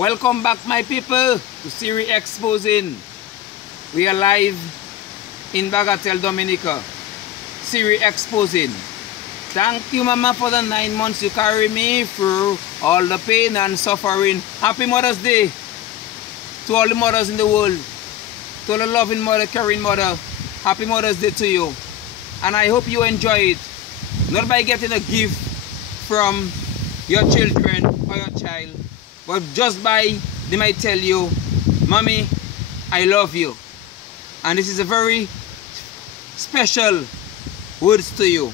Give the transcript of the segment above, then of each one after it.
Welcome back, my people, to Siri Exposing. We are live in Bagatelle, Dominica. Siri Exposing. Thank you, Mama, for the 9 months you carry me through all the pain and suffering. Happy Mother's Day to all the mothers in the world. To all the loving mother, caring mother. Happy Mother's Day to you. And I hope you enjoy it. Not by getting a gift from your children or your child, but just by they might tell you, Mommy, I love you. And this is a very special words to you,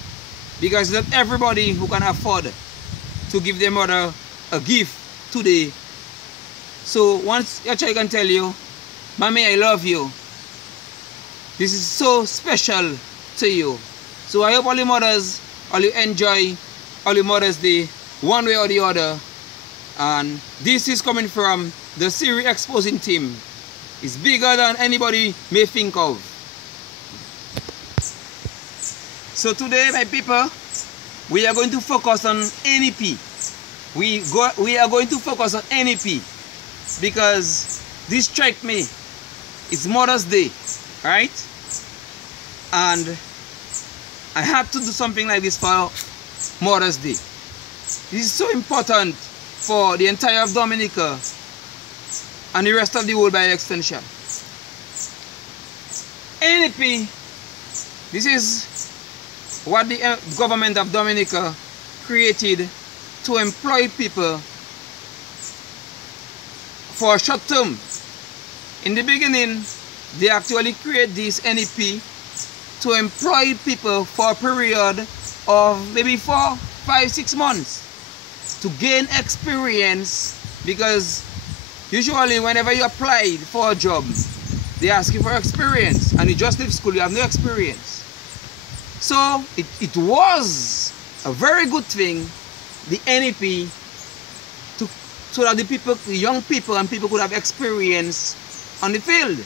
because not everybody who can afford to give their mother a gift today. So once your child can tell you, Mommy, I love you, this is so special to you. So I hope all the mothers, all you enjoy all the Mother's Day one way or the other. And this is coming from the Siri Exposing team. It's bigger than anybody may think of. So today, my people, we are going to focus on N.E.P. We are going to focus on N.E.P. because this struck me. It's Mother's Day, right? And I had to do something like this for Mother's Day. This is so important for the entire of Dominica and the rest of the world by extension. N.E.P, this is what the government of Dominica created to employ people for a short term. In the beginning, they actually create this N.E.P to employ people for a period of maybe 4, 5, 6 months to gain experience, because usually whenever you apply for a job, they ask you for experience, and you just leave school, you have no experience. So it was a very good thing, the N.E.P, so that the young people and people could have experience on the field.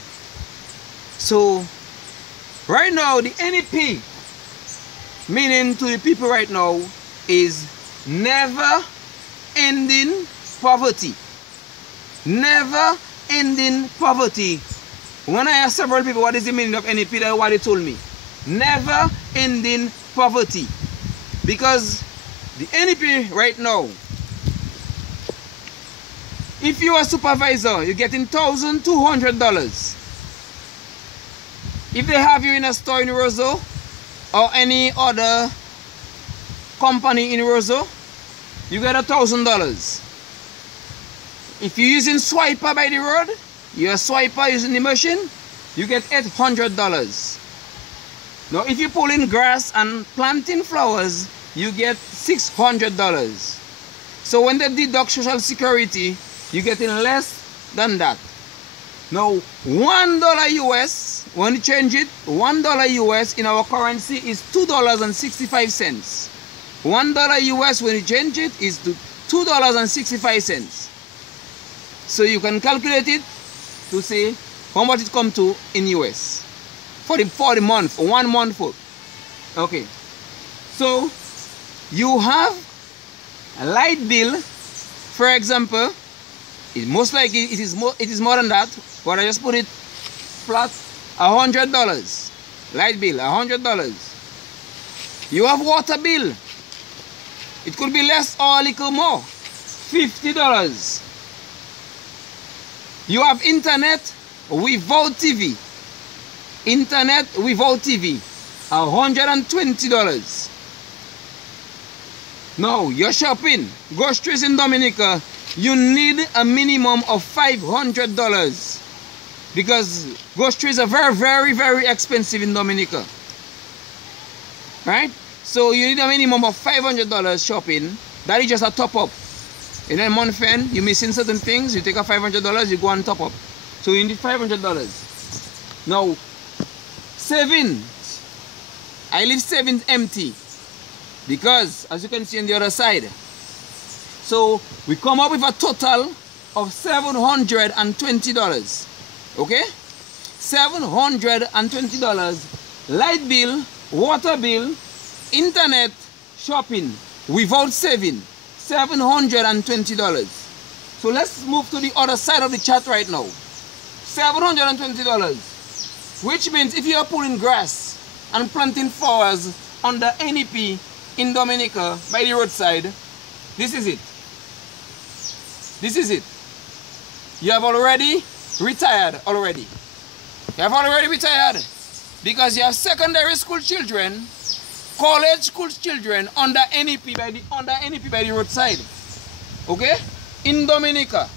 So right now, the N.E.P, meaning to the people right now, is never ending poverty. Never ending poverty. When I asked several people what is the meaning of N.E.P, that's what they told me. Never ending poverty. Because the N.E.P right now, if you are a supervisor, you're getting $1,200. If they have you in a store in Roseau or any other company in Roseau, you get $1,000. If you're using swiper by the road, you're a swiper using the machine, you get $800. Now if you're pulling grass and planting flowers, you get $600. So when they deduct Social Security, you're getting less than that. Now $1 US, when you change it, $1 US in our currency is $2.65. $1 US when you change it is to $2.65. So you can calculate it to see how much it come to in US for the month, for 1 month. Okay, so you have a light bill, for example. It most likely it is more than that, but I just put it flat, $100. Light bill, $100. You have water bill. It could be less or a little more, $50. You have internet without TV. Internet without TV, $120. Now you're shopping, groceries in Dominica, you need a minimum of $500, because groceries are very, very, very expensive in Dominica, right? So you need a minimum of $500 shopping. That is just a top up. In a month end, you're missing certain things, you take a $500, you go and top up. So you need $500. Now, savings. I leave savings empty, because as you can see on the other side, so we come up with a total of $720. Okay? $720. Light bill, water bill, internet, shopping without saving, $720. So let's move to the other side of the chart right now. $720. Which means if you are pulling grass and planting flowers under N.E.P in Dominica by the roadside, this is it. This is it. You have already retired already. You have already retired because you have secondary school children, college school children under N.E.P by the roadside. Okay? In Dominica.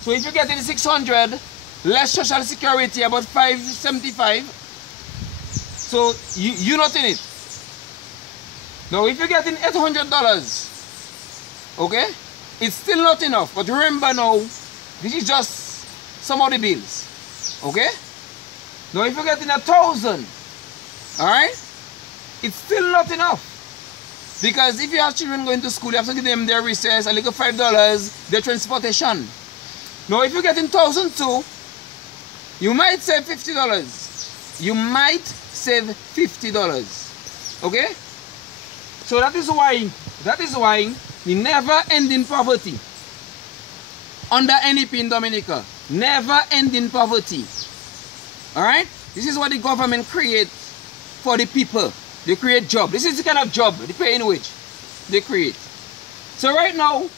So if you get in 600, less social security, about 575. So you're not in it. Now if you get in $800, okay, it's still not enough. But remember now, this is just some of the bills. Okay? Now if you get in 1,000, alright, it's still not enough. Because if you have children going to school, you have to give them their recess, a little $5, their transportation. Now if you get in 1,002, you might save $50. You might save $50. Okay? So that is why the never-ending poverty under N.E.P in Dominica. Never-ending poverty. Alright? This is what the government creates for the people. They create job. This is the kind of job, the pay in which they create. So right now,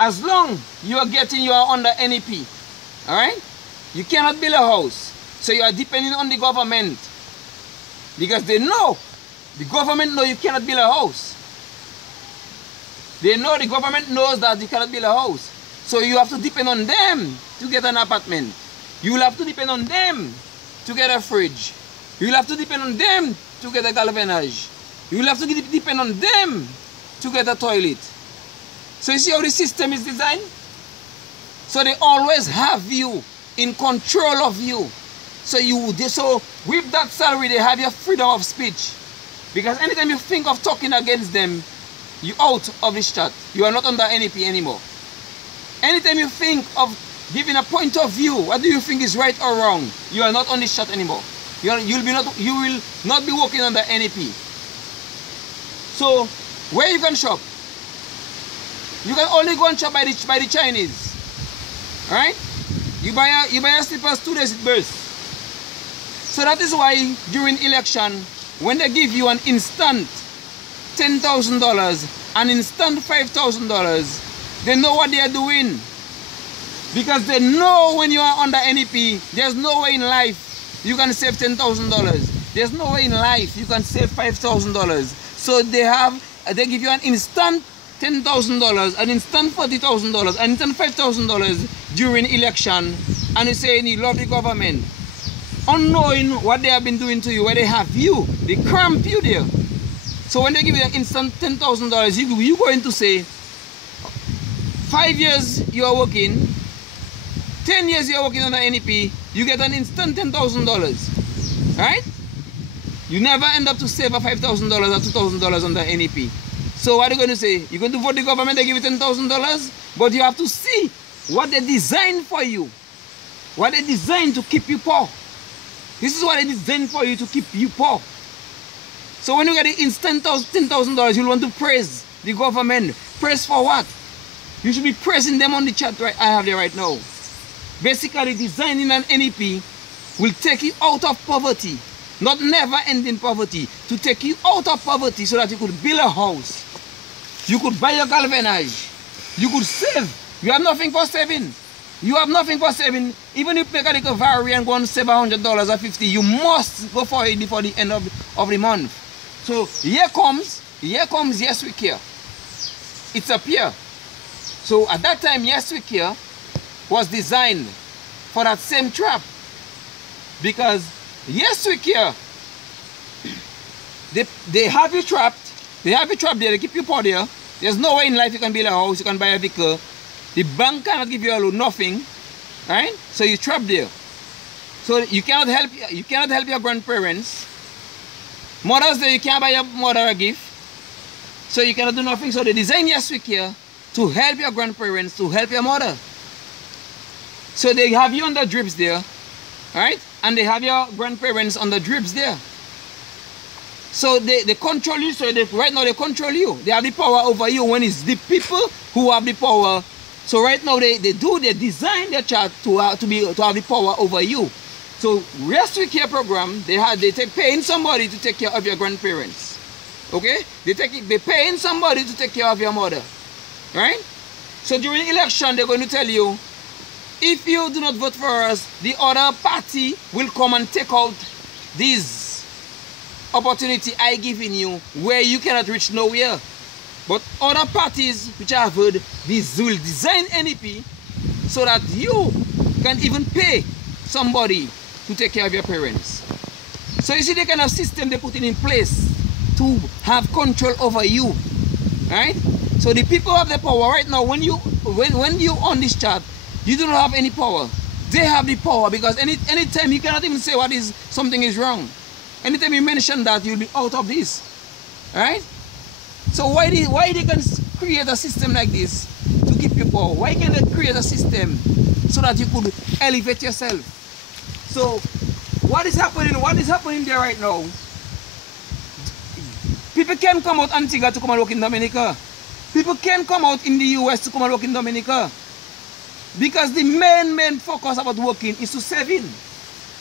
as long you are under N.E.P, alright, you cannot build a house. So you are depending on the government. Because they know, the government know you cannot build a house. They know, the government knows that you cannot build a house. So you have to depend on them to get an apartment. You will have to depend on them to get a fridge. You will have to depend on them to get a galvanized. You will have to depend on them to get a toilet. So you see how the system is designed? So they always have you in control of you. So with that salary, they have your freedom of speech. Because anytime you think of talking against them, you're out of this chat. You are not under N.E.P anymore. Anytime you think of giving a point of view, what do you think is right or wrong, you are not on this chat anymore. You will not be working under N.E.P. So where you can shop? You can only go and shop by the Chinese. Alright? You buy a slippers 2 days it bursts. So that is why during election, when they give you an instant $10,000, an instant $5,000, they know what they are doing. Because they know when you are under N.E.P, there's no way in life you can save $10,000. There's no way in life you can save $5,000. So they give you an instant $10,000, an instant $40,000, an instant $5,000 during election, and you say you love the government. Unknowing what they have been doing to you, where they have you, they cramp you there. So when they give you an instant $10,000, you're going to say, 5 years you are working, 10 years you are working on the N.E.P, you get an instant $10,000. Right? You never end up to save a $5,000 or $2,000 on the N.E.P. So what are you going to say? You're going to vote the government, they give you $10,000, but you have to see what they designed for you. What they designed to keep you poor. This is what they designed for you, to keep you poor. So when you get the instant $10,000, you'll want to praise the government. Praise for what? You should be praising them on the chat I have there right now. Basically, designing an N.E.P will take you out of poverty. Not never-ending poverty. To take you out of poverty so that you could build a house. You could buy a galvanized. You could save. You have nothing for saving. You have nothing for saving. Even if you make a little vary and go and save $100 or $50, you must go for it before the end of the month. So here comes Yes We Care. It's a peer. So at that time, Yes We Care was designed for that same trap. Because Yes We Care, they have you trapped. They have you trapped there. They keep you poor there. There's no way in life you can build a house, you can buy a vehicle. The bank cannot give you a loan, nothing. Right? So you're trapped there. So you cannot help your grandparents. Mother's Day, you can't buy your mother a gift. So you cannot do nothing. So they design Yes We Care to help your grandparents, to help your mother. So they have you on the drips there. Right? And they have your grandparents on the drips there. So they control you. So right now they control you. They have the power over you when it's the people who have the power So right now they design their child to have the power over you. So rescue care program, they take paying somebody to take care of your grandparents. Okay? They paying somebody to take care of your mother. Right? So during election they're going to tell you, if you do not vote for us, the other party will come and take out this opportunity I given you where you cannot reach nowhere. But other parties which I have heard, this will design N.E.P so that you can even pay somebody to take care of your parents. So you see the kind of system they put in place to have control over you. Right? So the people have the power right now. When you on this chart, you do not have any power. They have the power, because anytime you cannot even say something is wrong. Anytime you mention that, you'll be out of this. Right? So why they can create a system like this to keep you poor? Why can't they create a system so that you could elevate yourself? So what is happening there right now? People can come out Antigua to come and work in Dominica. People can come out in the US to come and work in Dominica. Because the main focus about working is to saving.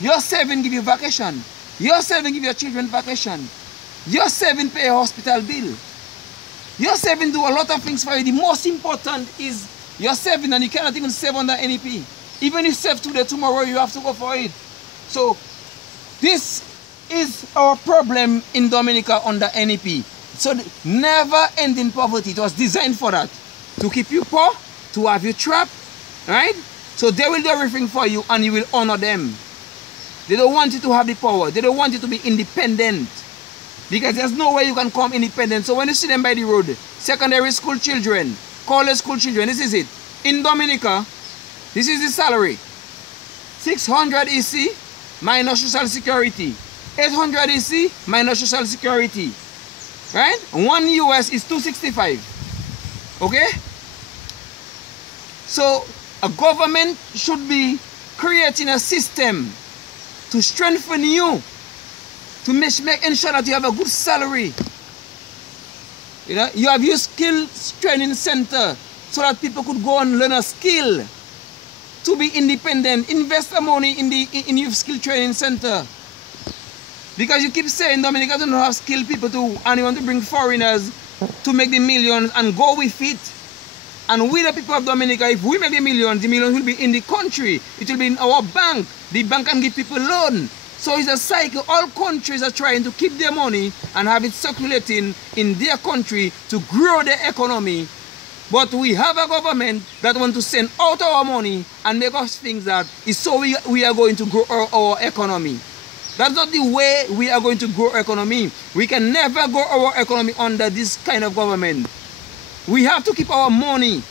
Your saving give you vacation. Your saving give your children vacation. Your saving pay a hospital bill. Your saving do a lot of things for you. The most important is your saving, and you cannot even save under N.E.P. Even if you save today, tomorrow you have to go for it. So this is our problem in Dominica under N.E.P. So never ending poverty. It was designed for that. To keep you poor, to have you trapped, right? So they will do everything for you and you will honor them. They don't want you to have the power. They don't want you to be independent. Because there's no way you can come independent. So when you see them by the road, secondary school children, college school children, this is it. In Dominica, this is the salary. 600 EC minus social security. 800 EC minus social security. Right? 1 US is 265. Okay? So a government should be creating a system to strengthen you, to ensure that you have a good salary. You know, you have your skill training center so that people could go and learn a skill to be independent. Invest the money in your skill training center. Because you keep saying Dominica don't have skilled people and you want to bring foreigners to make the millions and go with it. And we the people of Dominica, if we make the millions will be in the country. It will be in our bank. The bank can give people loan. So it's a cycle. All countries are trying to keep their money and have it circulating in their country to grow their economy. But we have a government that wants to send out our money and make us think that it's so we are going to grow our economy. That's not the way we are going to grow our economy. We can never grow our economy under this kind of government. We have to keep our money.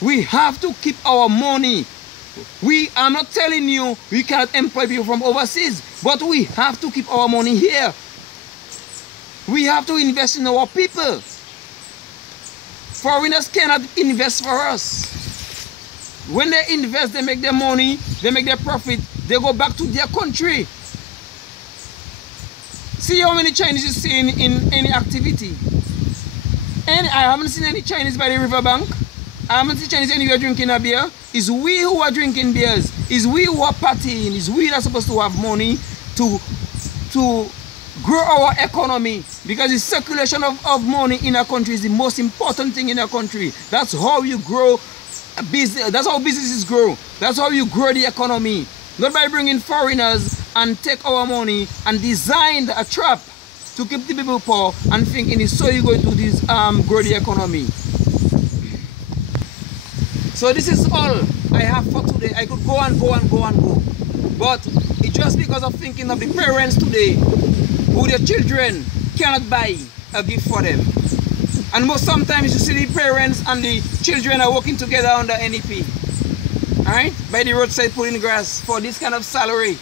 We have to keep our money. I'm not telling you we cannot employ people from overseas, but we have to keep our money here. We have to invest in our people. Foreigners cannot invest for us. When they invest, they make their money, they make their profit, they go back to their country. See how many Chinese you see in any activity. And I haven't seen any Chinese by the riverbank. I haven't seen Chinese anywhere drinking a beer. It's we who are drinking beers. It's we who are partying. It's we that are supposed to have money to grow our economy. Because the circulation of money in a country is the most important thing in a country. That's how you grow a business. That's how businesses grow. That's how you grow the economy. Not by bringing foreigners and take our money and design a trap to keep the people poor and thinking it's so you're going to this grow the economy. So this is all I have for today. I could go and go and go and go. But it's just because of thinking of the parents today who their children cannot buy a gift for them. And sometimes you see the parents and the children are working together under N.E.P. Alright? By the roadside pulling grass for this kind of salary.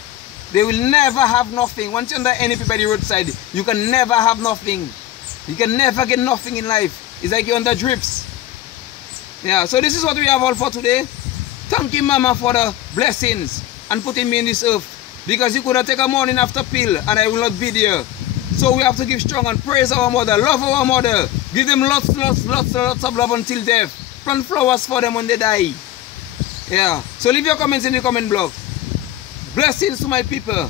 They will never have nothing. Once you're under N.E.P by the roadside, you can never have nothing. You can never get nothing in life. It's like you're under drips. Yeah, so this is what we have all for today. Thank you, Mama, for the blessings and putting me in this earth. Because you could have taken a morning after pill and I will not be there. So we have to give strong and praise our mother, love our mother. Give them lots of love until death. plant flowers for them when they die. Yeah. So leave your comments in the comment block. Blessings to my people.